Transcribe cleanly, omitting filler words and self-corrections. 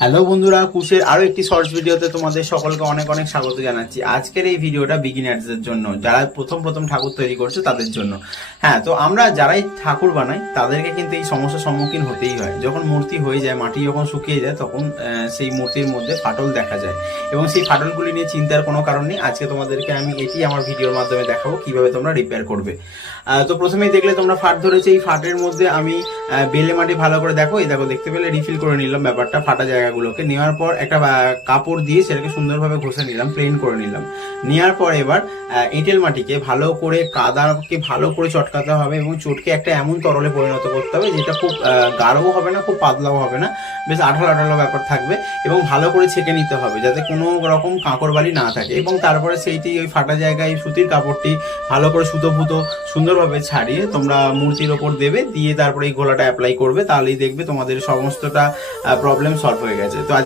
Hello বন্ধুরা, কুশের আরো একটি শর্টস ভিডিওতে তোমাদের সকলকে অনেক অনেক স্বাগত জানাচ্ছি। আজকের এই ভিডিওটা বিগিনার্সদের জন্য, যারা প্রথম প্রথম ঠাকুর তৈরি করছে তাদের জন্য। হ্যাঁ, তো আমরা যারাই ঠাকুর বানাই তাদেরকে কিন্তু এই সমস্যার সম্মুখীন হতেই হয়। যখন মূর্তি হয়ে যায়, মাটি যখন শুকিয়ে যায়, তখন সেই মূর্তির মধ্যে ফাটল দেখা যায় এবং সেই ফাটলগুলি নিয়ে চিন্তার কোনো কারণ নেই। আজকে তোমাদেরকে আমি এটি আমার ভিডিওর মাধ্যমে দেখাবো কিভাবে তোমরা রিপেয়ার করবে। তো প্রথমেই দেখলে তোমরা ফাট ধরেছে, এই ফাটের মধ্যে আমি বেলে মাটি ভালো করে দেখো, এই দেখো দেখতে পেলে রিফিল করে নিলাম ব্যাপারটা, ফাটা জায়গাগুলোকে নেওয়ার পর একটা কাপড় দিয়ে সেটাকে সুন্দরভাবে ঘষে নিলাম, প্লেন করে নিলাম। নেওয়ার পর এবার এঁটেল মাটিকে ভালো করে, কাদাকে ভালো করে চটকাতে হবে এবং চটকে একটা এমন তরলে পরিণত করতে হবে যেটা খুব গাঢ়ও হবে না, খুব পাতলাও হবে না, বেশ আঠালো আঠালো ব্যাপার থাকবে এবং ভালো করে ছেঁকে নিতে হবে যাতে কোনো রকম কাঁকড় বালি না থাকে। এবং তারপরে সেইটি ওই ফাটা জায়গায় সুতির কাপড়টি ভালো করে সুতো ফুতো সুন্দরভাবে ছাড়িয়ে তোমরা মূর্তির ওপর দেবে, দিয়ে তারপরে এই গোলাটা অ্যাপ্লাই করবে, তাহলেই দেখবে তোমাদের সমস্তটা প্রবলেম সলভ হয়ে গেছে। তো